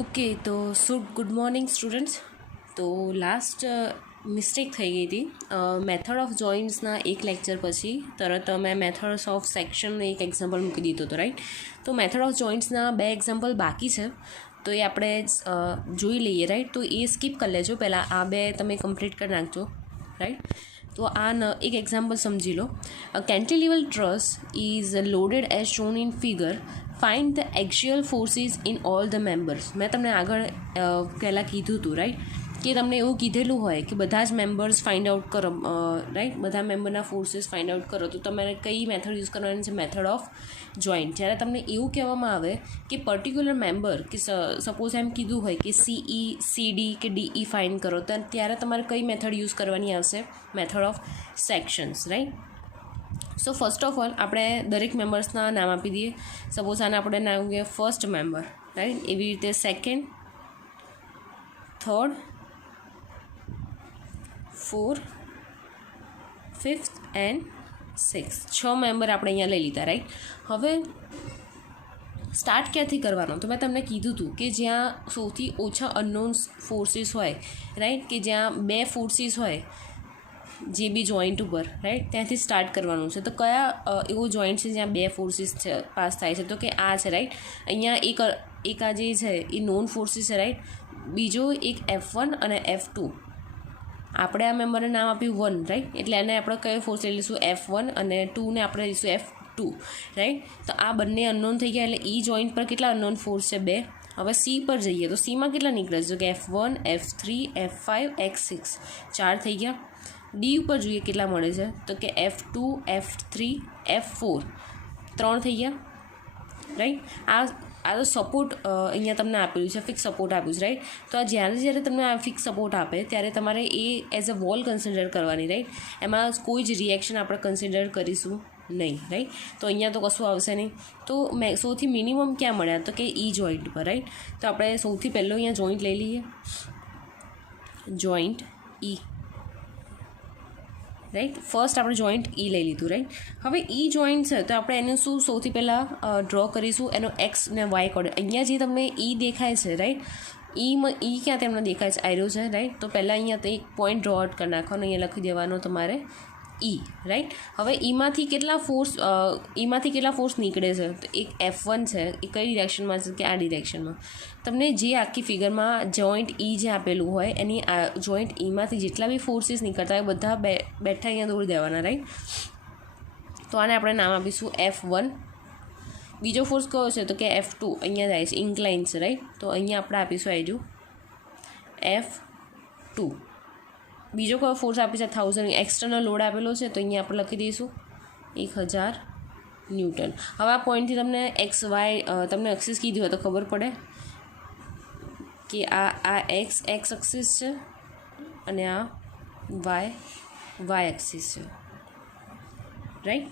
Okay તો good morning students. તો last mistake થઈ ગઈ હતી મેથડ ઓફ જોઇન્ટ્સના એક લેક્ચર પછી તરત મેં મેથડ્સ ઓફ સેક્શનનો એક એક્ઝામ્પલ મૂકી દીધો હતો, રાઈટ. તો મેથડ ઓફ જોઇન્ટ્સના 2 એક્ઝામ્પલ બાકી છે, તો એ આપણે જોઈ લઈએ, રાઈટ. તો એ સ્કીપ કરી લેજો, પહેલાં આ 2 તમે કમ્પ્લીટ કરી નાખજો, રાઈટ. તો આ એક એક્ઝામ્પલ સમજી લો. Cantilever truss is loaded as shown in figure. Find the actual forces in all the members. મેં તમને આગળ પહેલાં કીધું હતું, રાઈટ, કે તમને એવું કીધેલું હોય કે બધા જ મેમ્બર્સ ફાઇન્ડ આઉટ કરો, રાઈટ, બધા મેમ્બરના ફોર્સિસ ફાઇન્ડ આઉટ કરો, તો તમારે કઈ મેથડ યુઝ કરવાની છે? Method of joint. જ્યારે તમને એવું કહેવામાં આવે કે પર્ટિક્યુલર મેમ્બર, કે સપોઝ એમ કીધું હોય કે CE CD કે DE ફાઇન્ડ કરો, તો ત્યારે તમારે કઈ મેથડ યુઝ કરવાની આવશે? Method of sections, right. So first of all આપણે દરેક મેમ્બર્સના નામ આપી દઈએ. સપોઝ આને આપણે નામ કહીએ ફર્સ્ટ મેમ્બર, રાઈટ. એવી રીતે second, third, fourth, fifth and sixth. 6 member આપણે અહીંયા લઈ લીધા, રાઈટ. હવે સ્ટાર્ટ ક્યાંથી કરવાનો? તો મેં તમને કીધું હતું કે જ્યાં સૌથી ઓછા અનનોન ફોર્સિસ હોય, રાઈટ, કે જ્યાં 2 ફોર્સિસ હોય જે બી જોઈન્ટ ઉપર, રાઈટ, ત્યાંથી સ્ટાર્ટ કરવાનું છે. તો કયા એવો જોઈન્ટ છે જ્યાં 2 ફોર્સિસ પાસ થાય છે? તો કે આ છે, રાઈટ. અહીંયા એક આ જે છે એ નોન ફોર્સિસ છે, રાઈટ. બીજો એક F1 અને F2. આપણે આ મેમ્બરને નામ આપ્યું 1, રાઈટ, એટલે એને આપણે કયો ફોર્સ લઈ લઈશું? F1, અને 2ને આપણે લઈશું F2, રાઈટ. તો આ બંને અનનોન થઈ ગયા, એટલે ઈ જોઈન્ટ પર કેટલા અનનોન ફોર્સ છે? 2. હવે C પર જઈએ તો Cમાં કેટલા નીકળે છે? કે F1, F3, F5, X6, 4 થઈ ગયા. D ઉપર જોઈએ કેટલા મળે છે? તો કે F2, F3, F4, 3 થઈ ગયા, રાઈટ. આ તો સપોર્ટ અહીંયા તમને આપેલું છે, ફિક્સ સપોર્ટ આપ્યું છે, રાઈટ. તો આ જ્યારે તમને આ ફિક્સ સપોર્ટ આપે ત્યારે તમારે એ એઝ અ વોલ કન્સિડર કરવાની, રાઈટ. એમાં કોઈ જ રિએક્શન આપણે કન્સિડર કરીશું નહીં, રાઈટ. તો અહીંયા તો કશું આવશે નહીં. તો સૌથી મિનિમમ ક્યાં મળ્યા? તો કે ઈ જોઈન્ટ પર, રાઈટ. તો આપણે સૌથી પહેલો અહીંયા જોઈન્ટ લઈ લઈએ, જોઈન્ટ ઈ, રાઈટ. ફર્સ્ટ આપણે જોઈન્ટ ઈ લઈ લીધું, રાઈટ. હવે ઈ જોઈન્ટ છે તો આપણે એનું શું સૌથી પહેલાં ડ્રો કરીશું? એનો એક્સ ને વાય કોર્ડિનેટ. અહીંયા જે તમને ઈ દેખાય છે, રાઈટ, ઈ ક્યાં તમને દેખાય છે? આયરો છે, રાઈટ. તો પહેલાં અહીંયા તો એક પોઈન્ટ ડ્રો આઉટ કરી નાખવાનો, અહીંયા લખી દેવાનો તમારે ઈ, રાઈટ. હવે ઈમાંથી કેટલા ફોર્સ નીકળે છે? તો એક F1 છે, એ કઈ ડિરેક્શનમાં છે? કે આ ડિરેક્શનમાં. તમને જે આખી ફિગરમાં જોઈન્ટ ઈ જે આપેલું હોય એની જોઈન્ટ ઈમાંથી જેટલા બી ફોર્સીસ નીકળતા હોય બધા બેઠા અહીંયા દોરી દેવાના, રાઈટ. તો આને આપણે નામ આપીશું F1. બીજો ફોર્સ કયો છે? તો કે F2 અહીંયા જાય છે, ઇન્ક્લાઇન છે, રાઈટ. તો અહીંયા આપણે આપીશું આઈડુ F2. બીજો કયો ફોર્સ આપે છે? 1000 એક્સટર્નલ લોડ આપેલો છે, તો અહીંયા આપણે લખી દઈશું 1000 ન્યૂટન. હવે આ પોઈન્ટથી તમને XY તમને એક્સિસ કીધી હોય તો ખબર પડે કે આ એક્સ એક્સિસ છે અને આ વાય એક્સિસ છે, રાઈટ.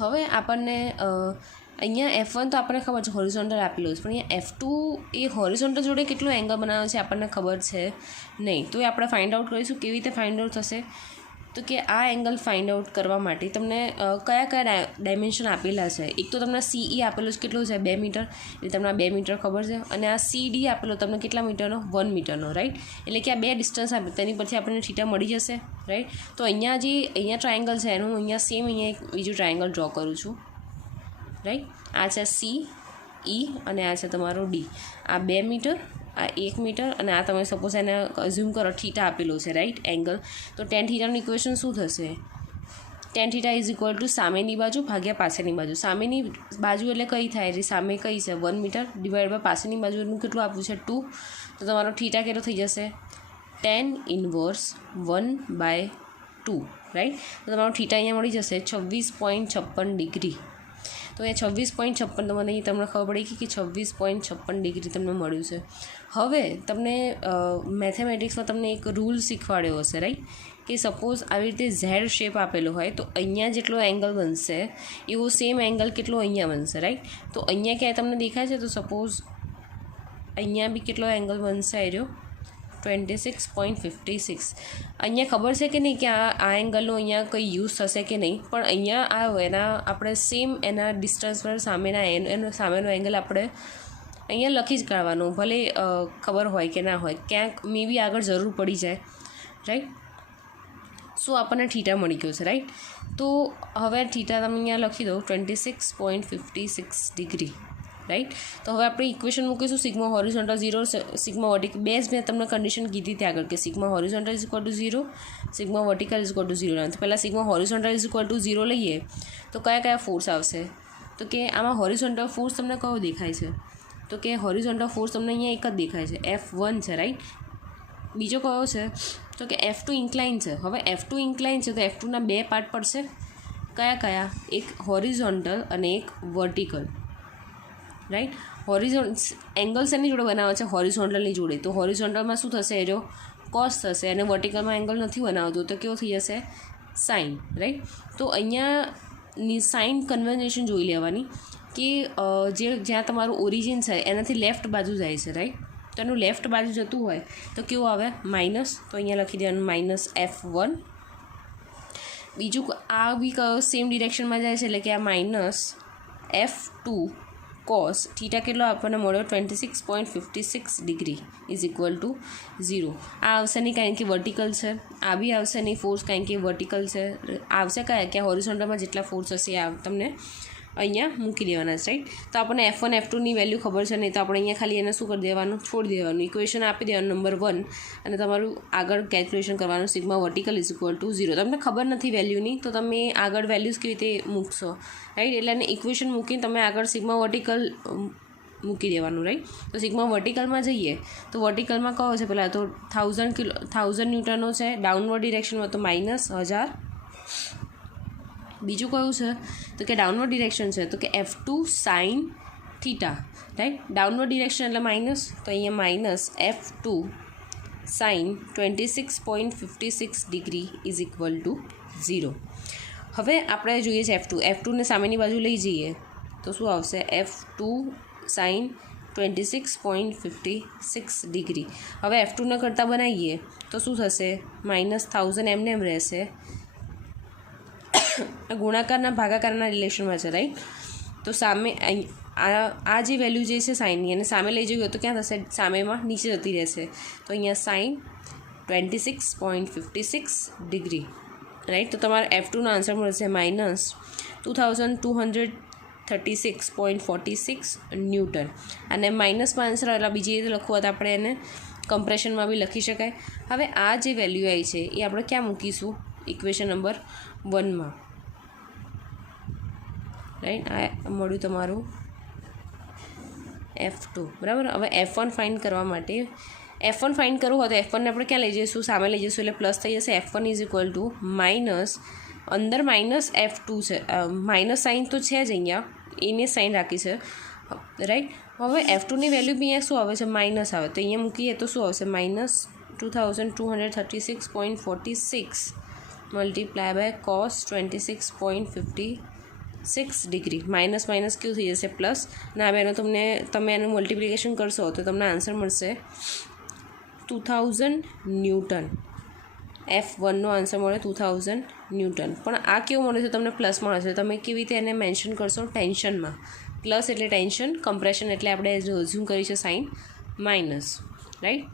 હવે આપણને અહીંયા F1 તો આપણને ખબર છે હોરિઝોન્ટલ આપેલું છે, પણ અહીંયા F2 એ હોરિઝોન્ટલ જોડે કેટલો એંગલ બનાવે છે આપણને ખબર છે નહીં. તો એ આપણે ફાઇન્ડ આઉટ કરીશું. કેવી રીતે ફાઇન્ડ આઉટ થશે? તો કે આ એંગલ ફાઇન્ડ આઉટ કરવા માટે તમને કયા ડાયમેન્શન આપેલા છે? એક તો તમને CE આપેલું છે, કેટલું છે? 2 મીટર, એટલે તમને 2 મીટર ખબર છે. અને આ CD આપેલો તમને કેટલા મીટરનો? 1 મીટરનો, રાઈટ. એટલે કે આ 2 ડિસ્ટન્સ આપે, તેની પરથી આપણને થીટા મળી જશે, રાઈટ. તો અહીંયા ટ્રાયેંગલ છે એનું અહીંયા સેમ અહીંયા એક બીજું ટ્રાયેંગલ ડ્રો કરું છું, રાઈટ. આ છે CE અને આ છે તમારો D. આ 2 મીટર, આ 1 મીટર, અને આ તમે સપોઝ એને અઝ્યુમ કરો થીટા આપેલો છે, રાઈટ, એંગલ. તો tan થીટાનું ઇક્વેશન શું થશે? tan theta is equal two સામેની બાજુ ભાગ્યા પાછળની બાજુ. સામેની બાજુ એટલે કઈ થાય? એટલે સામે કઈ છે? 1 મીટર ડિવાઈડ બાય પાછળની બાજુ એનું કેટલું આપ્યું છે? 2. તો તમારો થીટા કેટલો થઈ જશે? tan inverse 1/2, right. તો તમારો થીટા અહીંયા મળી જશે 26.56 ડિગ્રી. તો એ 26.56 તમને ખબર પડી કે 26.56 ડિગ્રી તમને મળ્યું છે. હવે તમને મેથેમેટિક્સમાં તમને એક રૂલ શીખવાડ્યો હશે, રાઈટ, કે સપોઝ આવી રીતે ઝેડ શેપ આપેલો હોય તો અહીંયા જેટલો એંગલ બનશે એવો સેમ એંગલ કેટલો અહીંયા બનશે, રાઈટ. તો અહીંયા ક્યાંય તમને દેખાય છે? તો સપોઝ અહીંયા બી કેટલો એંગલ બનશે? આવ્યો 26.56. અહીંયા ખબર છે કે નહીં કે આ એંગલનો અહીંયા કંઈ યુઝ થશે કે નહીં, પણ અહીંયા એના આપણે સેમ એના ડિસ્ટન્સ પર સામેનો એંગલ આપણે અહીંયા લખી જ કાઢવાનું, ભલે ખબર હોય કે ના હોય, ક્યાંક મે બી આગળ જરૂર પડી જાય, રાઈટ. સો આપણને થીટા મળી ગયો છે, રાઈટ. તો હવે થીટા તમે અહીંયા લખી દો 26.56 ડિગ્રી, રાઈટ. તો હવે આપણે ઇક્વેશન મૂકીશું સિગ્મા હોરિઝોન્ટલ 0, સિગ્મા વર્ટિકલ. બે જ મેં તમને કન્ડિશન કીધી હતી આગળ કે sigma horizontal is equal to 0, sigma vertical is equal to 0. તો પહેલાં sigma horizontal is equal to 0 લઈએ તો કયા કયા ફોર્સ આવશે? તો કે આમાં હોરિઝોન્ટલ ફોર્સ તમને કયો દેખાય છે? તો કે હોરિઝોન્ટલ ફોર્સ તમને અહીંયા એક જ દેખાય છે, F1 છે, રાઈટ. બીજો કયો છે? તો કે F2 ઇન્ક્લાઇન છે. હવે F2 ઇન્ક્લાઇન છે તો F2ના બે પાર્ટ પડશે. કયા કયા? એક હોરિઝોન્ટલ અને એક વર્ટિકલ, રાઈટ. એંગલ્સ એની જોડે બનાવે છે હોરિઝોન્ટલની જોડે, તો હોરિઝોન્ટલમાં શું થશે? એરો કોસ થશે, અને વર્ટિકલમાં એંગલ નથી બનાવતું તો કેવો થઈ જશે? Sine, right. તો અહીંયાની સાઇન કન્વેન્શન જોઈ લેવાની કે જ્યાં તમારું ઓરિજિન છે એનાથી લેફ્ટ બાજુ જાય છે, રાઈટ. તો એનું લેફ્ટ બાજુ જતું હોય તો કેવું આવે? માઇનસ. તો અહીંયા લખી દેવાનું -F1. બીજું આ બી સેમ ડિરેક્શનમાં જાય છે એટલે કે આ -F2 કોસ થીટા કેટલો આપણને મળ્યો? 26.56 ડિગ્રી ઇઝ ઇક્વલ ટુ 0. આ આવશે નહીં કારણ કે વર્ટિકલ છે, આ બી આવશે નહીં ફોર્સ કારણ કે વર્ટિકલ છે. આવશે કયા? કે હોરિઝોન્ટલમાં જેટલા ફોર્સ હશે એ તમને અહીંયા મૂકી દેવાના છે, રાઈટ. તો આપણને F1 F2ની વેલ્યુ ખબર છે નહીં, તો આપણે અહીંયા ખાલી એને શું કરી દેવાનું? છોડી દેવાનું. ઇક્વેશન આપી દેવાનું નંબર 1, અને તમારું આગળ કેલ્ક્યુલેશન કરવાનું sigma vertical is equal to 0. તમને ખબર નથી વેલ્યુની તો તમે આગળ વેલ્યુઝ કેવી રીતે મૂકશો, રાઈટ. એટલે એને ઇક્વેશન મૂકીને તમે આગળ સિગ્મા વર્ટિકલ મૂકી દેવાનું, રાઈટ. તો સિગ્મા વર્ટિકલમાં જઈએ તો વર્ટિકલમાં કયો છે? પહેલાં તો 1000 ન્યૂટનો છે, ડાઉનવર્ડ ડિરેક્શનમાં તો -1000. બીજું કયું છે? તો કે ડાઉનવર્ડ ડિરેક્શન છે, તો કે F2 sine theta, right. Downward direction એટલે માઇનસ, તો અહીંયા -F2 sine 26.56 degree is equal to 0. હવે આપણે જોઈએ છે F2ને સામેની બાજુ લઈ જઈએ તો શું આવશે? F2 sine 26.56 degree. હવે F2ને કરતાં બનાવીએ તો શું થશે? -1000 એમને એમ રહેશે, ગુણાકારના ભાગાકારના રિલેશનમાં છે, રાઈટ. તો સામે આ જે વેલ્યુ જે છે સાઇનની અને સામે લઈ જઈએ તો ક્યાં થશે? સામેમાં નીચે જતી રહેશે. તો અહીંયા સાઇન 26.56 ડિગ્રી, રાઈટ. તો તમારા F2નો આન્સર મળશે -2236.46 ન્યૂટન. અને માઇનસમાં આન્સર એટલે બીજી રીતે લખવું હોય તો આપણે એને કમ્પ્રેશનમાં બી લખી શકાય. હવે આ જે વેલ્યુ આવી છે એ આપણે ક્યાં મૂકીશું? ઇક્વેશન નંબર 1માં, રાઈટ. આ મળ્યું તમારું F2, બરાબર. હવે F1 ફાઇન્ડ કરવા માટે F1 ફાઇન્ડ કરવું હોય તો F1ને આપણે ક્યાં લઈ જઈશું? સામે લઈ જઈશું એટલે પ્લસ થઈ જશે. F1 is equal two minus, અંદર -F2 છે, માઇનસ સાઇન તો છે જ અહીંયા, એને સાઇન રાખી છે, રાઈટ. હવે F2ની વેલ્યુ બી અહીંયા શું આવે છે? માઇનસ આવે, તો અહીંયા મૂકીએ તો શું આવશે? -2236.46 multiply by cos 26.56 degree. Minus કેવું થઈ જશે? પ્લસ. ના બેનો તમે એનું મલ્ટિપ્લિકેશન કરશો તો તમને આન્સર મળશે 2000 ન્યૂટન. F1નો આન્સર મળે 2000 ન્યૂટન. પણ આ કેવું મળે છે તમને? પ્લસ મળે છે. તમે કેવી રીતે એને મેન્શન કરશો? ટેન્શનમાં. પ્લસ એટલે ટેન્શન, કમ્પ્રેશન એટલે આપણે ઝૂમ કરી છે સાઇન માઇનસ, રાઈટ.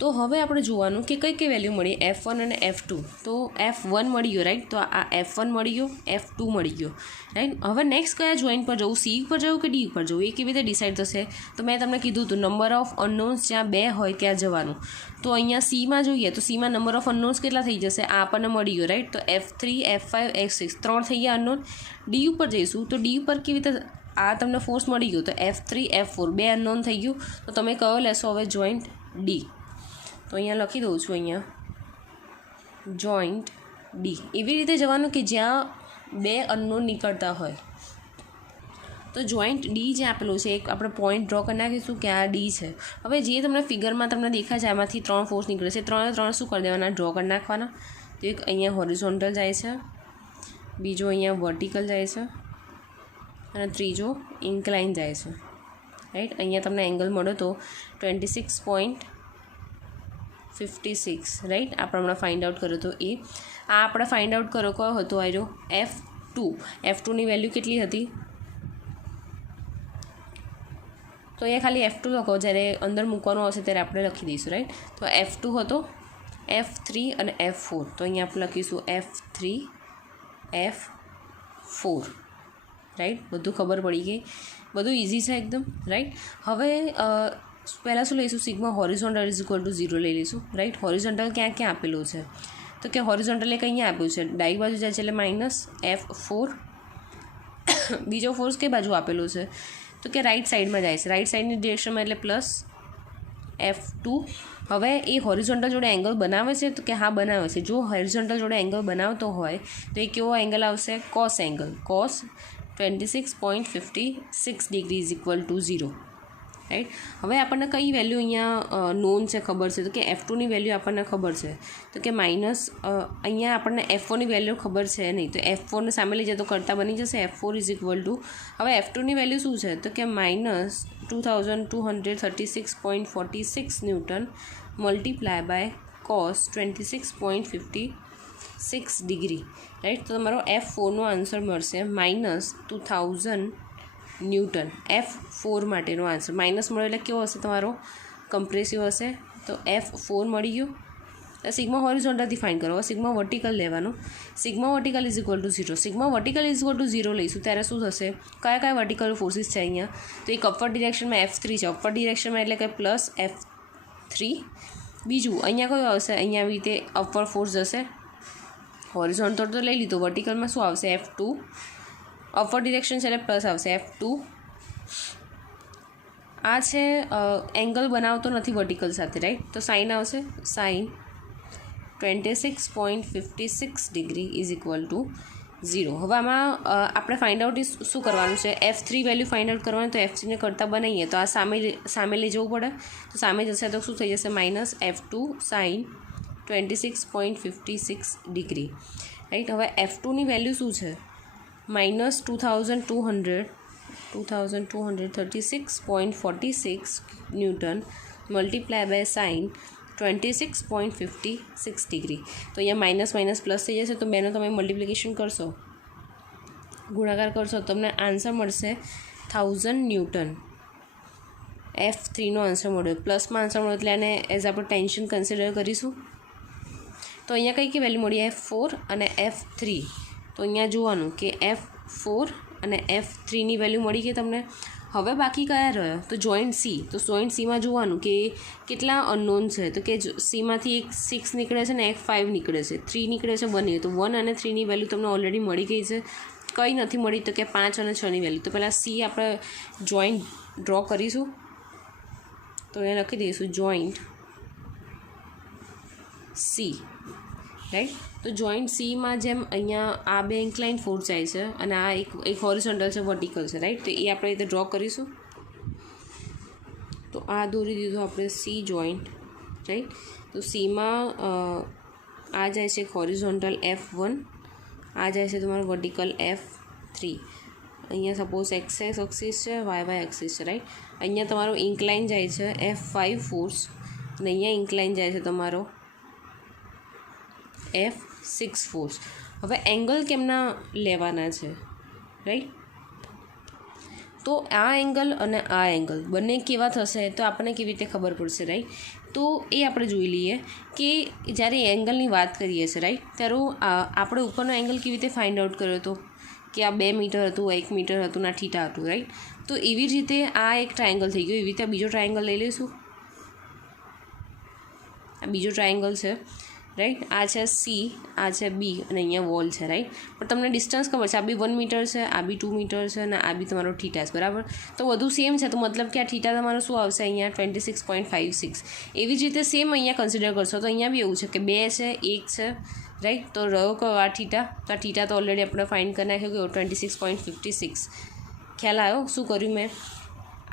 તો હવે આપણે જોવાનું કે કઈ વેલ્યુ મળી F1 અને F2. તો F1 મળી ગયો, રાઈટ. તો આ F1 મળી ગયો, F2 મળી ગયો, રાઈટ. હવે નેક્સ્ટ કયા જોઈન્ટ પર જવું? C પર જવું કે D પર જવું? એ કેવી રીતે ડિસાઇડ થશે? તો મેં તમને કીધું હતું નંબર ઓફ અનનોન્સ જ્યાં 2 હોય ત્યાં જવાનું. તો અહીંયા Cમાં જોઈએ તો Cમાં નંબર ઓફ અનનોન્સ કેટલા થઈ જશે? આ આપણને મળી ગયો, રાઈટ. તો F3 F5 F6 3 થઈ ગયા અનનોન. D ઉપર જઈશું તો D ઉપર કેવી રીતે? આ તમને ફોર્સ મળી ગયો તો F3 F4 2 અનનોન થઈ ગયું. તો તમે કયો લેશો હવે? Joint D. તો અહીંયા લખી દઉં છું, અહીંયા જોઈન્ટ D. એવી રીતે જવાનું કે જ્યાં 2 અનનોન નીકળતા હોય. તો જોઈન્ટ D જે આપેલું છે એક આપણે પોઈન્ટ ડ્રો કરી નાખીશું કે આ D છે. હવે જે તમને ફિગરમાં તમને દેખાય છે આમાંથી 3 ફોર્સ નીકળે છે, 3 શું કરી દેવાના? ડ્રો કરી નાખવાના. તો એક અહીંયા હોરિઝોન્ટલ જાય છે, બીજો અહીંયા વર્ટિકલ જાય છે, અને ત્રીજો ઇન્ક્લાઇન જાય છે, રાઈટ. અહીંયા તમને એંગલ મળ્યો તો 26.56, રાઈટ. આપણે હમણાં ફાઇન્ડ આઉટ કર્યો તો એ. આ આપણે ફાઇન્ડ આઉટ કર્યો કયો હતો? આવ્યો F2. 2. F2ની વેલ્યુ કેટલી હતી? 26.56 ડિગ્રી, રાઈટ. હવે F2ની વેલ્યુ કેટલી હતી? 26.56 ડિગ્રી. હવે F1 ફાઇન્ડ કરવા માટે F1 આપણે તો અહીંયા ખાલી F2 લખો, જ્યારે અંદર મૂકવાનો હશે ત્યારે આપણે લખી દઈશું, રાઈટ. તો F2 હતો, F3 અને F4. તો અહીંયા આપણે લખીશું F3 F4, રાઈટ. બધું ખબર પડી ગઈ, બધું ઇઝી છે એકદમ, રાઈટ. હવે પહેલાં શું લઈશું, sigma horizontal is equal to 0 લઈ લઈશું, રાઈટ. હોરિઝોન્ટલ ક્યાં ક્યાં આપેલું છે, તો કે હોરિઝોન્ટલ એક અહીંયા આપ્યું છે, ડાબી બાજુ જાય છે એટલે -F4. બીજો ફોર્સ કઈ બાજુ આપેલું છે, તો કે રાઈટ સાઈડમાં જાય છે, રાઈટ સાઈડની ડિરેક્શનમાં એટલે +F2. હવે એ હોરિઝોન્ટલ જોડે એંગલ બનાવે છે, તો કે હા બનાવે છે. જો હોરિઝોન્ટલ જોડે એંગલ બનાવતો હોય તો એ કેવો એંગલ આવશે, cos angle. Cos 26.56 degree is equal to 0, right. હવે આપણને કઈ વેલ્યુ અહીંયા નોન છે ખબર છે, તો કે F2ની વેલ્યુ આપણને ખબર છે, તો કે માઇનસ અહીંયા આપણને F4ની વેલ્યુ ખબર છે નહીં, તો F4ને સામે લઈ જાય તો કરતાં બની જશે F4 ઇઝ ઇક્વલ ટુ, હવે F2ની વેલ્યુ શું છે, તો કે -2236.46 newton multiply by cos 26.56 degree, right. તો તમારો F4નો આન્સર મળશે -2000 ન્યૂટન. F4 માટેનો આન્સર માઇનસ મળ્યો એટલે કેવો હશે તમારો, કમ્પ્રેસિવ હશે. તો F4 મળી ગયું. સિગ્મા હોરિઝોન્ટલથી ફાઇન્ડ કરો. સિગ્મા વર્ટિકલ લેવાનું. Sigma vertical is equal to 0. Sigma vertical is equal to 0 લઈશું ત્યારે શું થશે, કયા કયા વર્ટિકલ ફોર્સિસ છે અહીંયા, તો એક અપવર્ડ ડિરેક્શનમાં F3 છે, અપવર્ડ ડિરેક્શનમાં એટલે કે +F3. બીજું અહીંયા કયું આવશે, અહીંયા આવી રીતે અપવર્ડ ફોર્સ જશે, હોરિઝોન્ટલ તો લઈ લીધો, વર્ટિકલમાં શું આવશે F2, અપવર્ડ ડિરેક્શન છે એટલે પ્લસ આવશે F2. આ છે એંગલ બનાવતો નથી વર્ટિકલ સાથે, રાઈટ. તો સાઇન આવશે, sine 26.56 degree is equal to 0. હવે આમાં આપણે ફાઇન્ડ આઉટ શું કરવાનું છે, F3 વેલ્યુ ફાઇન્ડ આઉટ કરવાનું. તો F3ને કરતાં બનાવીએ તો આ સામે લઈ જવું પડે, તો સામે જશે તો શું થઈ જશે, -F2 સાઇન 26.56 ડિગ્રી, રાઈટ. હવે F2ની વેલ્યુ શું છે, -2236.46 newton multiply by sine 26.56 degree. તો અહીંયા માઇનસ માઇનસ પ્લસ થઈ જશે, તો બેનો તમે મલ્ટિપ્લિકેશન કરશો, ગુણાકાર કરશો, તમને આન્સર મળશે 1000 ન્યૂટન. F3નો આન્સર મળ્યો, પ્લસમાં આન્સર મળ્યો એટલે એને એઝ આપણે ટેન્શન કન્સિડર કરીશું. તો અહીંયા કઈ વેલ્યુ મળી, F4 અને F3. તો અહીંયા જોવાનું કે F4 અને F3ની વેલ્યુ મળી ગઈ તમને. હવે બાકી કયા રહ્યો, તો જોઈન્ટ સી. તો જોઈન્ટ સીમાં જોવાનું કે કેટલા અનનોન છે, તો કે સીમાંથી એક 6 નીકળે છે ને એક 5 નીકળે છે, 3 નીકળે છે 1. તો 1 અને 3ની વેલ્યુ તમને ઓલરેડી મળી ગઈ છે. કંઈ નથી મળી, તો કે 5 અને 6ની વેલ્યુ. તો પહેલાં સી આપણે જોઈન્ટ ડ્રો કરીશું, તો અહીંયા લખી દઈશું જોઈન્ટ સી, રાઈટ. તો જોઈન્ટ સીમાં જેમ અહીંયા આ બે ઇન્ક્લાઇન ફોર્સ જાય છે અને આ એક હોરિઝોન્ટલ છે, વર્ટિકલ છે, રાઈટ. તો એ આપણે રીતે ડ્રો કરીશું. તો આ દોરી દીધું આપણે સી જોઈન્ટ, રાઈટ. તો સીમાં આ જાય છે હોરિઝોન્ટલ F1, આ જાય છે તમારું વર્ટિકલ F3. અહીંયા સપોઝ એક્સ એક્સિસ છે, વાય એક્સિસ છે, રાઈટ. અહીંયા તમારો ઇન્ક્લાઇન જાય છે F5 ફોર્સ અને અહીંયા ઇન્ક્લાઇન જાય છે તમારો F6 ફોર્સ. હવે એંગલ કેમના લેવાના છે, રાઈટ. તો આ એંગલ અને આ એંગલ બંને કેવા થશે, તો આપણને કેવી રીતે ખબર પડશે, રાઈટ. તો એ આપણે જોઈ લઈએ કે જ્યારે એંગલની વાત કરીએ છીએ, રાઈટ, ત્યારે આપણે ઉપરનો એંગલ કેવી રીતે ફાઇન્ડ આઉટ કર્યો હતો કે આ 2 મીટર હતું, 1 મીટર હતું, ના θ હતું, રાઈટ. તો એવી જ રીતે આ એક ટ્રાયેંગલ થઈ ગયું. એવી રીતે બીજો ટ્રાયેંગલ લઈ લઈશું. આ બીજો ટ્રાયેંગલ છે, રાઈટ. આ છે સી, આ છે બી અને અહીંયા વોલ છે, રાઈટ. પણ તમને ડિસ્ટન્સ ખબર છે, આ બી 1 મીટર છે, આ બી 2 મીટર છે અને આ બી તમારો θ છે, બરાબર. તો બધું સેમ છે, તો મતલબ કે આ θ તમારો શું આવશે અહીંયા 26.56. એવી જ રીતે સેમ અહીંયા કન્સિડર કરશો તો અહીંયા બી એવું છે કે 2 છે, 1 છે, રાઈટ. તો રહ્યો કયો આ θ. તો આ θ તો ઓલરેડી આપણે ફાઇન્ડ કરી નાખ્યો કે 26.56. ખ્યાલ આવ્યો શું કર્યું મેં?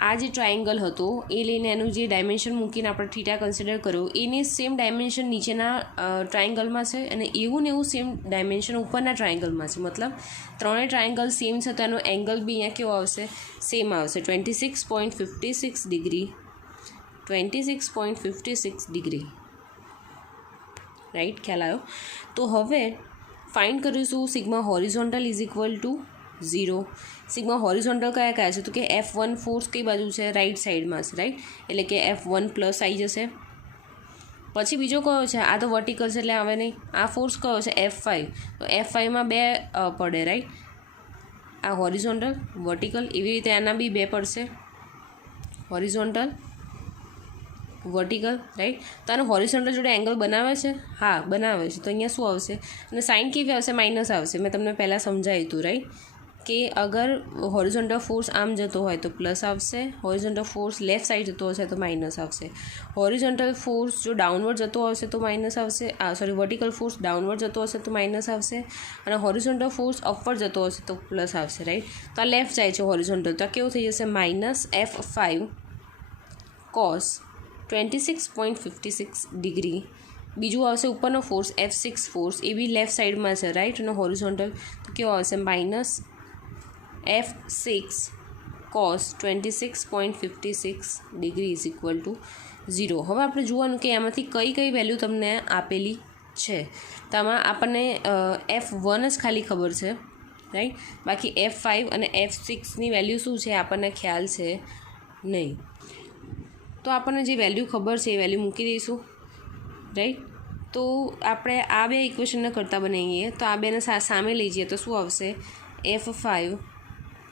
આ જે ટ્રાયેંગલ હતો એ લઈને એનું જે ડાયમેન્શન મૂકીને આપણે θ કન્સિડર કર્યો, એની સેમ ડાયમેન્શન નીચેના ટ્રાયેંગલમાં છે અને એવું ને એવું સેમ ડાયમેન્શન ઉપરના ટ્રાયેંગલમાં છે. મતલબ ત્રણેય ટ્રાયેંગલ સેમ છે, તો એનો એંગલ બી અહીંયા કેવો આવશે, સેમ આવશે, 26.56 ડિગ્રી, 26.56 ડિગ્રી, રાઈટ. ખ્યાલ આવ્યો. તો હવે ફાઇન્ડ કરીશું sigma horizontal is equal to 0. Sigma horizontal કયા છે? તો કે F1 ફોર્સ કઈ બાજુ છે? રાઈટ સાઈડમાં છે, રાઈટ, એટલે કે F1 પ્લસ આવી જશે. પછી બીજો કયો છે? આ તો વર્ટિકલ છે એટલે આવે નહીં. આ ફોર્સ કયો છે? F5. તો F5માં 2 પડે, રાઈટ. આ હોરિઝોન્ટલ, વર્ટિકલ, એવી રીતે આના બી 2 પડશે, હોરિઝોન્ટલ, વર્ટિકલ, રાઈટ. તો આનો હોરિઝોન્ટલ જોડે એંગલ બનાવે છે? હા, બનાવે છે. તો અહીંયા શું આવશે? અને સાઇન કેવી આવશે? માઇનસ આવશે. મેં તમને પહેલાં સમજાવ્યું હતું, રાઈટ, કે અગર હોરિઝોન્ટલ ફોર્સ આમ જતો હોય તો પ્લસ આવશે, હોરિઝોન્ટલ ફોર્સ લેફ્ટ સાઈડ જતો હશે તો માઇનસ આવશે. હોરિઝોન્ટલ ફોર્સ જો ડાઉનવર્ડ જતો હશે તો માઇનસ આવશે. વર્ટિકલ ફોર્સ ડાઉનવર્ડ જતો હશે તો માઇનસ આવશે, અને હોરિઝોન્ટલ ફોર્સ અપવર્ડ જતો હશે તો પ્લસ આવશે, રાઈટ. તો આ લેફ્ટ જાય છે હોરિઝોન્ટલ, તો આ કેવું થઈ જશે? Minus F5 cos 26.56 degree. બીજું આવશે ઉપરનો ફોર્સ F6 ફોર્સ, એ બી લેફ્ટ સાઈડમાં છે, રાઈટ, અને હોરિઝોન્ટલ, તો કેવો આવશે? Minus F6 cos 26.56 degree is equal to 0. હવે આપણે જોવાનું કે આમાંથી કઈ કઈ વેલ્યુ તમને આપેલી છે. તો આમાં આપણને F1 જ ખાલી ખબર છે, રાઈટ, બાકી F5 અને F6ની વેલ્યુ શું છે આપણને ખ્યાલ છે નહીં. તો આપણને જે વેલ્યુ ખબર છે એ વેલ્યુ મૂકી દઈશું, રાઈટ. તો આપણે આ બે ઇક્વેશનને કરતાં બનાવીએ તો આ બેને સામે લઈ જઈએ તો શું આવશે? F5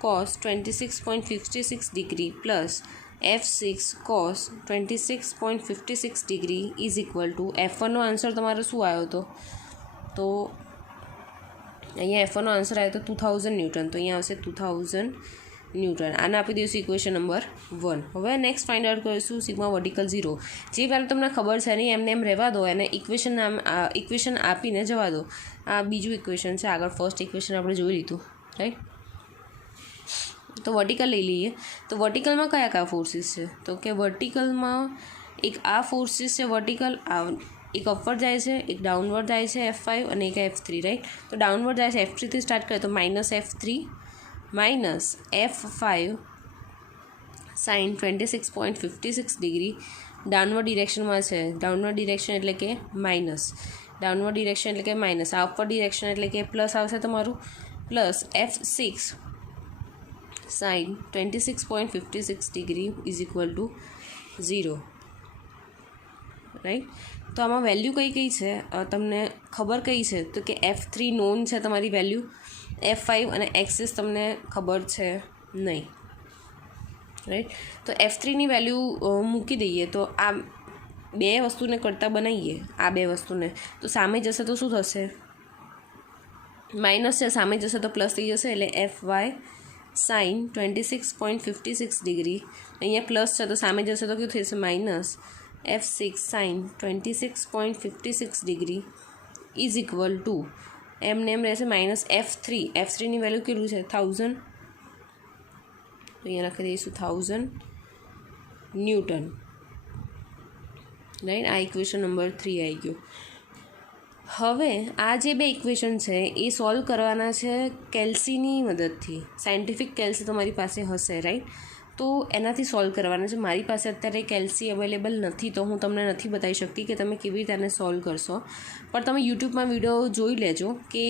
cos 26.56 degree plus F6 cos 26.56 degree is equal to F1નો આન્સર તમારો શું આવ્યો હતો? તો અહીંયા F1નો આન્સર આવ્યો તો 2000 ન્યૂટન. તો અહીંયા આવશે 2000 ન્યૂટન. આને આપી દઈશું ઇક્વેશન નંબર 1. હવે નેક્સ્ટ ફાઇન્ડ આઉટ કરીશું સિગ્મા વર્ટિકલ 0. જે પહેલાં તમને ખબર છે નહીં એમને એમ રહેવા દો, એને ઇક્વેશન આપીને જવા દો. આ બીજું ઇક્વેશન છે, આગળ ફર્સ્ટ ઇક્વેશન આપણે જોઈ લીધું, રાઈટ. તો વર્ટિકલ લઈ લઈએ. તો વર્ટિકલમાં કયા કયા ફોર્સીસ છે? તો કે વર્ટિકલમાં એક આ ફોર્સીસ છે વર્ટિકલ, એક અપવર્ડ જાય છે, એક ડાઉનવર્ડ જાય છે F5 અને એક F3, રાઈટ. તો ડાઉનવર્ડ જાય છે F3થી સ્ટાર્ટ કરે તો minus F3 minus F5 sine 26.56 degree. Downward ડિરેક્શનમાં છે, ડાઉનવર્ડ ડિરેક્શન એટલે કે માઇનસ, ડાઉનવર્ડ ડિરેક્શન એટલે કે માઇનસ, આ અપવર્ડ ડિરેક્શન એટલે કે પ્લસ આવશે તમારું, plus F6 sine 26.56 degree is equal to 0, right. તો આમાં વેલ્યુ કઈ કઈ છે તમને ખબર કઈ છે? તો કે F3 નોન છે તમારી વેલ્યુ, F5 અને એક્સિસ તમને ખબર છે નહીં, રાઈટ. તો F3ની વેલ્યુ મૂકી દઈએ તો આ બે વસ્તુને કરતાં બનાવીએ, આ બે વસ્તુને, તો સામે જશે તો શું થશે? માઇનસ છે, સામે જશે તો પ્લસ થઈ જશે, એટલે FY સાઇન 26.56 ડિગ્રી. અહીંયા પ્લસ છે તો સામે જશે તો કેવું થશે? Minus F6 sine 26.56 degree is equal to એમને એમ રહેશે માઇનસ F3ની વેલ્યુ કેટલું છે? 1000. તો અહીંયા લખી દઈશું 1000 ન્યૂટન, રાઈટ. આ ઇક્વેશન નંબર 3 આવી ગયું. હવે આ જે બે ઇક્વેશન છે એ સોલ્વ કરવાના છે કેલ્સીની મદદથી. સાયન્ટિફિક કેલ્સી તમારી પાસે હશે, રાઈટ. તો એનાથી સોલ્વ કરવાના છે. મારી પાસે અત્યારે કેલ્સી અવેલેબલ નથી તો હું તમને નથી બતાવી શકતી કે તમે કેવી રીતે આને સોલ્વ કરશો, પણ તમે યુટ્યુબમાં વિડીયો જોઈ લેજો કે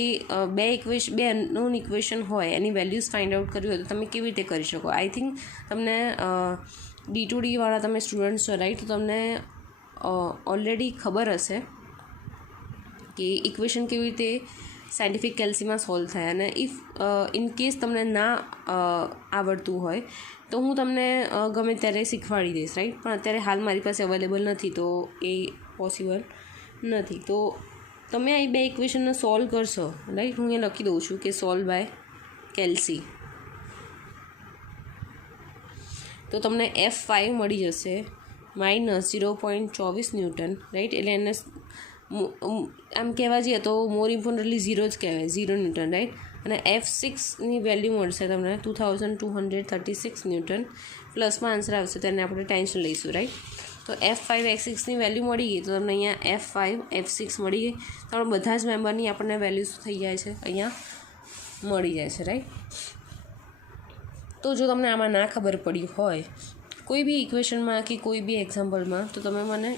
બે અનનોન ઇક્વેશન હોય એની વેલ્યુઝ ફાઇન્ડ આઉટ કરવી હોય તો તમે કેવી રીતે કરી શકો. આઈ થિંક તમને D2D વાળા તમે સ્ટુડન્ટ્સ છો, રાઈટ. તો તમને ઓલરેડી ખબર હશે કે ઇક્વેશન કેવી રીતે સાયન્ટિફિક કેલ્સીમાં સોલ્વ થાય. અને ઇફ ઇન કેસ તમને ના આવડતું હોય તો હું તમને ગમે ત્યારે શીખવાડી દઈશ, રાઈટ. પણ અત્યારે હાલ મારી પાસે અવેલેબલ નથી તો એ પોસિબલ નથી. તો તમે આ બે ઇક્વેશનને સોલ્વ કરશો, રાઈટ. હું અહીંયા લખી દઉં છું કે સોલ્વ બાય કેલ્સી. તો તમને F5 મળી જશે માઇનસ 0.24 ન્યૂટન, રાઈટ. એટલે એને આમ કહેવા જઈએ તો મોર ઇમ્પોર્ટન્ટલી 0 જ કહેવાય, 0 ન્યૂટન, રાઈટ. અને F6ની વેલ્યુ મળશે તમને 2236 ન્યૂટન. પ્લસમાં આન્સર આવશે તેને આપણે ટેન્શન લઈશું, રાઈટ. તો F5 F6ની વેલ્યુ મળી ગઈ તો તમને અહીંયા F5 F6 મળી ગઈ. તો આપણે બધા જ મેમ્બરની આપણને વેલ્યુ શું થઈ જાય છે? અહીંયા મળી જાય છે, રાઈટ. તો જો તમને આમાં ના ખબર પડી હોય કોઈ બી ઇક્વેશનમાં કે કોઈ બી એક્ઝામ્પલમાં તો તમે મને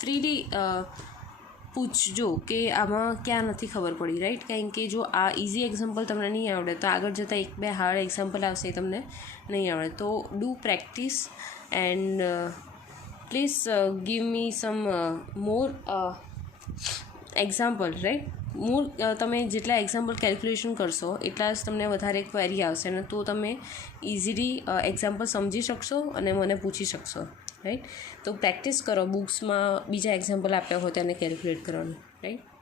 ફ્રીલી પૂછજો કે આમાં ક્યાં નથી ખબર પડી, રાઈટ? કારણ કે જો આ ઇઝી એક્ઝામ્પલ તમને નહીં આવડે તો આગળ જતાં એક બે હાર્ડ એક્ઝામ્પલ આવશે એ તમને નહીં આવડે. તો do practice and please give me some more example, right? તમે જેટલા એક્ઝામ્પલ કેલ્ક્યુલેશન કરશો એટલા જ તમને વધારે ક્વેરી આવશે અને તો તમે ઇઝીલી એક્ઝામ્પલ સમજી શકશો અને મને પૂછી શકશો, રાઈટ? તો પ્રેક્ટિસ કરો બુક્સમાં બીજા એક્ઝામ્પલ આપ્યા હોય તેને કેલ્ક્યુલેટ કરવાનું, રાઈટ?